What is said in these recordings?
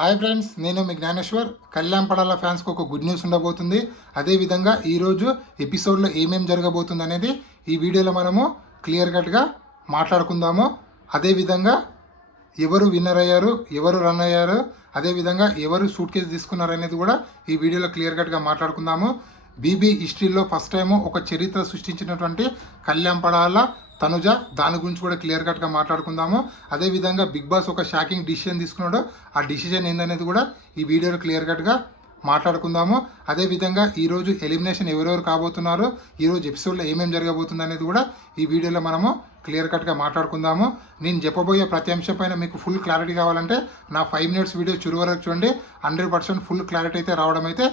Hi friends, నేను మీ జ్ఞానేశ్వర్. కళ్యాణ్ పడాల ఫ్యాన్స్కి ఒక గుడ్ న్యూస్ ఉండబోతుంది. అదేవిధంగా ఈరోజు ఎపిసోడ్లో ఏమేం జరగబోతుంది అనేది ఈ వీడియోలో మనము క్లియర్ కట్గా మాట్లాడుకుందాము. అదేవిధంగా ఎవరు విన్నర్ అయ్యారు, ఎవరు రన్ అయ్యారు, అదేవిధంగా ఎవరు సూట్ కేసు తీసుకున్నారు అనేది కూడా ఈ వీడియోలో క్లియర్ కట్గా మాట్లాడుకుందాము. బీబీ హిస్టరీలో ఫస్ట్ టైము ఒక చరిత్ర సృష్టించినటువంటి కళ్యాణ్ పడాల తనుజ, దాని గురించి కూడా క్లియర్ కట్గా మాట్లాడుకుందాము. అదేవిధంగా బిగ్ బాస్ ఒక షాకింగ్ డిసిషన్ తీసుకున్నాడు. ఆ డిసిషన్ ఏందనేది కూడా ఈ వీడియోలో క్లియర్ కట్గా మాట్లాడుకుందాము. అదేవిధంగా ఈరోజు ఎలిమినేషన్ ఎవరెవరు కాబోతున్నారు, ఈరోజు ఎపిసోడ్లో ఏమేమి జరగబోతుంది అనేది కూడా ఈ వీడియోలో మనము క్లియర్ కట్గా మాట్లాడుకుందాము. నేను చెప్పబోయే ప్రతి అంశం పైన మీకు ఫుల్ క్లారిటీ కావాలంటే నా 5 minutes వీడియో చివరి వరకు చూడండి. 100% ఫుల్ క్లారిటీ అయితే రావడం అయితే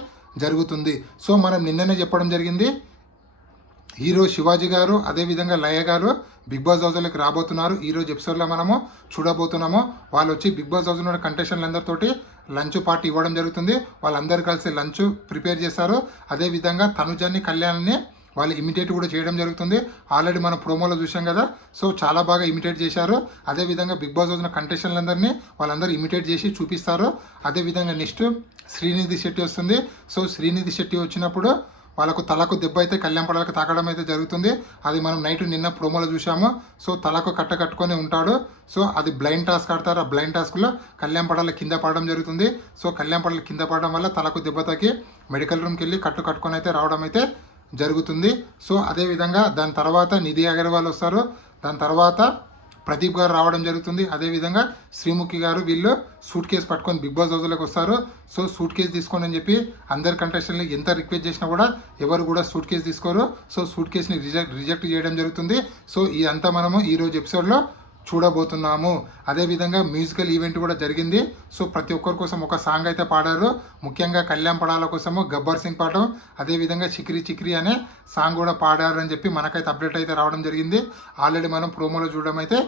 జరుగుతుంది. సో మనం నిన్ననే చెప్పడం జరిగింది, హీరో శివాజీ గారు అదేవిధంగా లయ గారు బిగ్ బాస్ హౌస్లోకి రాబోతున్నారు. ఈరోజు ఎపిసోడ్లో మనము చూడబోతున్నాము. వాళ్ళు వచ్చి బిగ్ బాస్ హౌస్లో ఉన్న కంటెస్టెంట్లందరితోటి లంచ్ పార్టీ ఇవ్వడం జరుగుతుంది. వాళ్ళందరూ కలిసి లంచ్ ప్రిపేర్ చేస్తారు. అదేవిధంగా తనుజాన్ని, కళ్యాణ్ని వాళ్ళు ఇమిటేట్ కూడా చేయడం జరుగుతుంది. ఆల్రెడీ మనం ప్రోమోలో చూసాం కదా. సో చాలా బాగా ఇమిటేట్ చేశారు. అదేవిధంగా బిగ్ బాస్ వచ్చిన కంటెస్టెంట్లందరినీ వాళ్ళందరూ ఇమిటేట్ చేసి చూపిస్తారు. అదేవిధంగా నెక్స్ట్ శ్రీనిధి శెట్టి వస్తుంది. సో శ్రీనిధి శెట్టి వచ్చినప్పుడు వాళ్ళకు తలకు దెబ్బ అయితే కళ్యాణ్ పడాలకు తాకడం అయితే జరుగుతుంది. అది మనం నిన్న ప్రోమోలో చూసాము. సో తలకు కట్టుకొని ఉంటాడు. సో అది బ్లైండ్ టాస్క్ ఆడతారు. ఆ బ్లైండ్ టాస్క్లో కళ్యాణ్ పడాల కింద పడడం జరుగుతుంది. సో కళ్యాణ్ పడాల కింద పడడం వల్ల తలకు దెబ్బ తగ్గి మెడికల్ రూమ్కి వెళ్ళి కట్టుకొని అయితే రావడం అయితే జరుగుతుంది. సో అదేవిధంగా దాని తర్వాత నిధి అగర్వాల్ వస్తారు. దాని తర్వాత ప్రదీప్ గారు రావడం జరుగుతుంది. అదేవిధంగా శ్రీముఖి గారు వీళ్ళు సూట్ కేసు పట్టుకొని బిగ్ బాస్ హౌస్లోకి వస్తారు. సో సూట్ కేసు తీసుకోండి అని చెప్పి అందరి కంటెస్టెంట్ని ఎంత రిక్వెస్ట్ చేసినా కూడా ఎవరు కూడా సూట్ కేసు తీసుకోరు. సో సూట్ కేసుని రిజెక్ట్ చేయడం జరుగుతుంది. సో ఇదంతా మనము ఈరోజు ఎపిసోడ్లో చూడబోతున్నాము. అదేవిధంగా మ్యూజికల్ ఈవెంట్ కూడా జరిగింది. సో ప్రతి ఒక్కరి కోసం ఒక సాంగ్ అయితే పాడారు. ముఖ్యంగా కళ్యాణ్ పడాల కోసము గబ్బర్ సింగ్ పాడడం, అదేవిధంగా చిక్రీ చిక్రీ అనే సాంగ్ కూడా పాడారు అని చెప్పి మనకైతే అప్డేట్ అయితే రావడం జరిగింది. ఆల్రెడీ మనం ప్రోమోలో చూడడం అయితే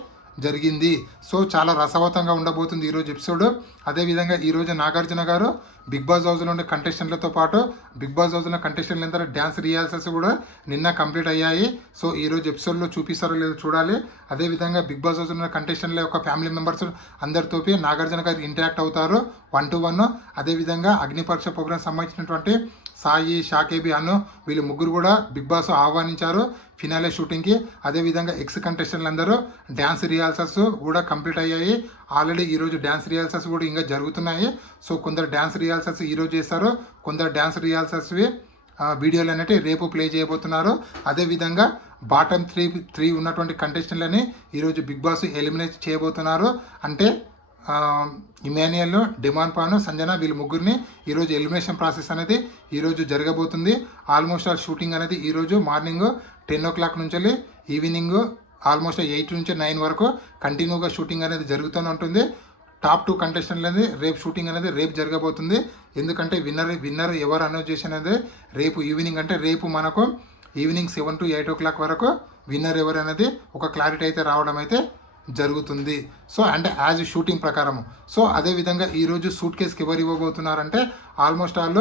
జరిగింది. సో చాలా రసవతంగా ఉండబోతుంది ఈరోజు ఎపిసోడ్. అదేవిధంగా ఈరోజు నాగార్జున గారు బిగ్ బాస్ హౌస్లో ఉండే కంటెస్టెంట్లతో పాటు బిగ్ బాస్ హౌస్లో కంటెస్టెంట్లు అందరూ డ్యాన్స్ రిహార్సల్స్ కూడా నిన్న కంప్లీట్ అయ్యాయి. సో ఈరోజు ఎపిసోడ్లో చూపిస్తారో లేదో చూడాలి. అదేవిధంగా బిగ్ బాస్ హౌస్లో ఉన్న కంటెస్టెంట్ల యొక్క ఫ్యామిలీ మెంబర్స్ అందరితో నాగార్జున గారు ఇంటరాక్ట్ అవుతారు 1-to-1. అదేవిధంగా అగ్నిపరీక్ష ప్రోగ్రామ్ సంబంధించినటువంటి సాయి, షాకేబి, అను వీళ్ళు ముగ్గురు కూడా బిగ్ బాస్ ఆహ్వానించారు ఫినాలే షూటింగ్కి. అదేవిధంగా ఎక్స్ కంటెస్టెంట్లు అందరూ డ్యాన్స్ రిహార్సల్స్ కూడా కంప్లీట్ అయ్యాయి. ఆల్రెడీ ఈరోజు డ్యాన్స్ రిహార్సల్స్ కూడా ఇంకా జరుగుతున్నాయి. సో కొందరు డ్యాన్స్ రిహార్సల్స్ ఈరోజు చేస్తారు, కొందరు డ్యాన్స్ రిహార్సల్స్వి వీడియోలు అనేవి రేపు ప్లే చేయబోతున్నారు. అదేవిధంగా బాటమ్ త్రీ ఉన్నటువంటి కంటెస్టెంట్లని ఈరోజు బిగ్ బాస్ ఎలిమినేట్ చేయబోతున్నారు. అంటే ఇమాన్యుయల్, డిమాన్ పాను, సంజన వీళ్ళు ముగ్గురిని ఈరోజు ఎలిమినేషన్ ప్రాసెస్ అనేది ఈరోజు జరగబోతుంది. ఆల్మోస్ట్ ఆల్ షూటింగ్ అనేది ఈరోజు మార్నింగ్ 10 o'clock నుంచి ఈవినింగ్ ఆల్మోస్ట్ 8 నుంచి 9 వరకు కంటిన్యూగా షూటింగ్ అనేది జరుగుతూనే ఉంటుంది. టాప్ 2 కంటెస్టెంట్లు అనేది రేపు షూటింగ్ అనేది రేపు జరగబోతుంది. ఎందుకంటే విన్నర్ ఎవరు అనౌన్స్ చేసిన అనేది రేపు ఈవినింగ్, అంటే రేపు మనకు ఈవినింగ్ 7 to 8 o'clock వరకు విన్నర్ ఎవరు అనేది ఒక క్లారిటీ అయితే రావడం అయితే జరుగుతుంది. సో అంటే యాజ్ షూటింగ్ ప్రకారము. సో అదేవిధంగా ఈరోజు సూట్ కేసుకి ఎవరు ఇవ్వబోతున్నారంటే ఆల్మోస్ట్ ఆల్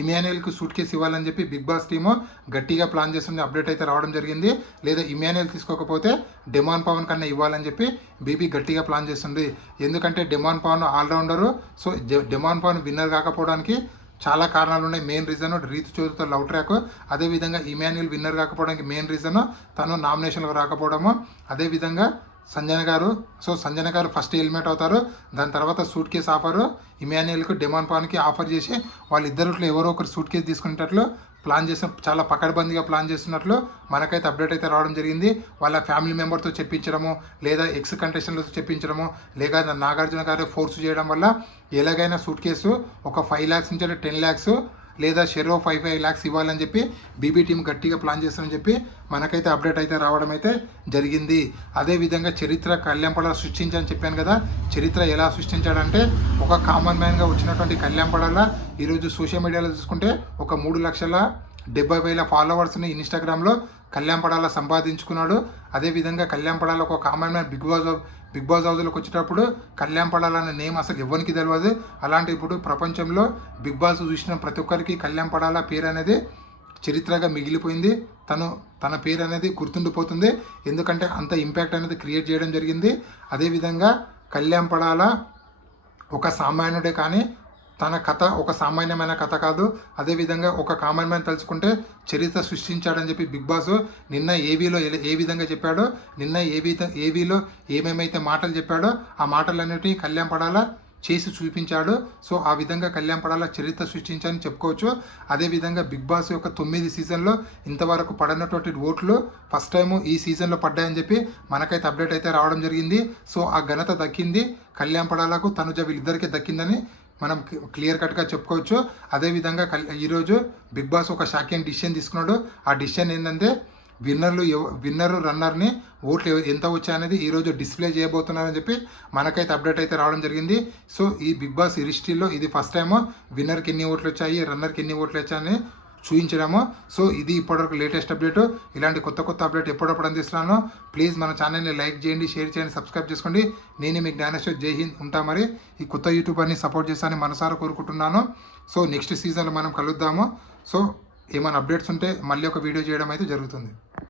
ఇమాన్యుయల్కి సూట్ కేసు ఇవ్వాలని చెప్పి బిగ్ బాస్ టీము గట్టిగా ప్లాన్ చేస్తుంది. అప్డేట్ అయితే రావడం జరిగింది. లేదా ఇమాన్యుయల్ తీసుకోకపోతే డిమాన్ పవన్ కన్నా ఇవ్వాలని చెప్పి బీబీ గట్టిగా ప్లాన్ చేస్తుంది. ఎందుకంటే Demon Pavan allrounder. So Demon Pavan winner కాకపోవడానికి చాలా కారణాలు ఉన్నాయి. మెయిన్ రీజన్ రీతు చౌదరితో లవ్ ట్రాక్. అదేవిధంగా ఇమాన్యుయల్ విన్నర్ కాకపోవడానికి మెయిన్ రీజన్ తను నామినేషన్లకు రాకపోవడము. అదేవిధంగా సంజన గారు ఫస్ట్ ఎలిమినేట్ అవుతారు. దాని తర్వాత సూట్ కేసు ఆఫరు ఇమాన్యుయల్కు, డిమాన్ పాన్కి ఆఫర్ చేసి వాళ్ళిద్దరిలో ఎవరో ఒకరు సూట్ కేసు తీసుకునేటట్లు ప్లాన్ చేసిన, చాలా పకడ్బందీగా ప్లాన్ చేస్తున్నట్లు మనకైతే అప్డేట్ అయితే రావడం జరిగింది. వాళ్ళ ఫ్యామిలీ మెంబర్తో చెప్పించడము, లేదా ఎక్స్ కంటెస్టెంట్లతో చెప్పించడము, లేదా నాగార్జున గారు ఫోర్స్ చేయడం వల్ల ఎలాగైనా సూట్ కేసు ఒక 5 lakhs నుంచి 10 lakhs లేదా షెరో 5 lakhs ఇవ్వాలని చెప్పి బీబీ టీం గట్టిగా ప్లాన్ చేస్తామని చెప్పి మనకైతే అప్డేట్ అయితే రావడం అయితే జరిగింది. అదేవిధంగా చరిత్ర కళ్యాణ్ పడాల సృష్టించని చెప్పాను కదా. చరిత్ర ఎలా సృష్టించాడంటే ఒక కామన్ మ్యాన్గా వచ్చినటువంటి కళ్యాణ్ పడాల ఈరోజు సోషల్ మీడియాలో చూసుకుంటే ఒక 3,70,000 ఫాలోవర్స్ని ఇన్స్టాగ్రామ్లో కళ్యాణ్ పడాల సంపాదించుకున్నాడు. అదేవిధంగా కళ్యాణ్ పడాల ఒక కామన్ మ్యాన్ బిగ్ బాస్ హౌస్లోకి వచ్చేటప్పుడు కళ్యాణ్ పడాల అనే నేమ్ అసలు ఎవరికి తెలియదు. అలాంటి ఇప్పుడు ప్రపంచంలో బిగ్ బాస్ చూసిన ప్రతి ఒక్కరికి కళ్యాణ్ పడాల పేరు అనేది చరిత్రగా మిగిలిపోయింది. తన పేరు అనేది గుర్తుండిపోతుంది. ఎందుకంటే అంత ఇంపాక్ట్ అనేది క్రియేట్ చేయడం జరిగింది. అదేవిధంగా కళ్యాణ్ పడాల ఒక సామాన్యుడే కానీ తన కథ ఒక సామాన్యమైన కథ కాదు. అదేవిధంగా ఒక కామన్ మ్యాన్ తలుచుకుంటే చరిత్ర సృష్టించాడని చెప్పి బిగ్ బాస్ నిన్న ఏవీలో ఏ విధంగా చెప్పాడో, నిన్న ఏవీలో ఏమేమైతే మాటలు చెప్పాడో ఆ మాటలన్నిటినీ కళ్యాణ్ పడాల చేసి చూపించాడు. సో ఆ విధంగా కళ్యాణ్ పడాల చరిత్ర సృష్టించాలని చెప్పుకోవచ్చు. అదేవిధంగా బిగ్ బాస్ యొక్క 9 సీజన్లో ఇంతవరకు పడినటువంటి ఓట్లు ఫస్ట్ టైము ఈ సీజన్లో పడ్డాయని చెప్పి మనకైతే అప్డేట్ అయితే రావడం జరిగింది. సో ఆ ఘనత దక్కింది కళ్యాణ్ పడాలకు, తనుజ వీళ్ళిద్దరికీ దక్కిందని మనం క్లియర్ కట్గా చెప్పుకోవచ్చు. అదేవిధంగా ఈరోజు బిగ్ బాస్ ఒక షాకింగ్ డిసిషన్ తీసుకున్నాడు. ఆ డిసిషన్ ఏంటంటే విన్నరు రన్నర్ని ఓట్లు ఎంత వచ్చాయనేది ఈరోజు డిస్ప్లే చేయబోతున్నారని చెప్పి మనకైతే అప్డేట్ అయితే రావడం జరిగింది. సో ఈ బిగ్ బాస్ హిస్టరీలో ఇది ఫస్ట్ టైము విన్నర్కి ఎన్ని ఓట్లు వచ్చాయి, రన్నర్కి ఎన్ని ఓట్లు వచ్చాయని చూపించడము. సో ఇది ఇప్పటివరకు లేటెస్ట్ అప్డేట్. ఇలాంటి కొత్త అప్డేట్ ఎప్పుడప్పుడు అందిస్తున్నాను. ప్లీజ్ మన ఛానల్ని లైక్ చేయండి, షేర్ చేయండి, సబ్స్క్రైబ్ చేసుకోండి. నేను మీ జ్ఞానేశ్వర్, జై హింద్. ఉంటా మరి. ఈ కొత్త యూట్యూబర్ని సపోర్ట్ చేస్తానని మనసారా కోరుకుంటున్నాను. సో నెక్స్ట్ సీజన్లో మనం కలుద్దాము. సో ఏమైనా అప్డేట్స్ ఉంటే మళ్ళీ ఒక వీడియో చేయడం అయితే జరుగుతుంది.